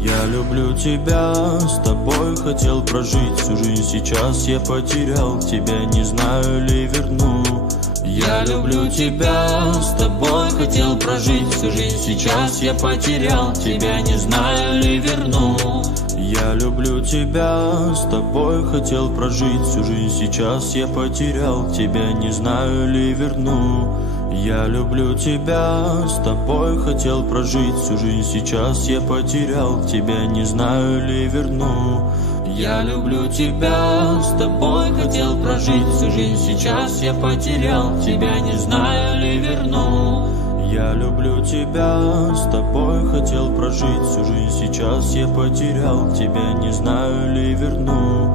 Я люблю тебя, с тобой хотел прожить всю жизнь. Сейчас я потерял тебя, не знаю ли верну. Я люблю тебя, с тобой хотел прожить всю жизнь. Сейчас я потерял тебя, не знаю ли верну. Я люблю тебя, с тобой хотел прожить всю жизнь. Сейчас я потерял тебя, не знаю ли верну. Я люблю тебя, с тобой хотел прожить всю жизнь. Сейчас я потерял тебя, не знаю ли верну. Я люблю тебя, с тобой хотел прожить всю жизнь. Сейчас я потерял тебя, не знаю ли верну. Я люблю тебя, с тобой хотел прожить всю жизнь. Сейчас я потерял тебя, не знаю ли верну.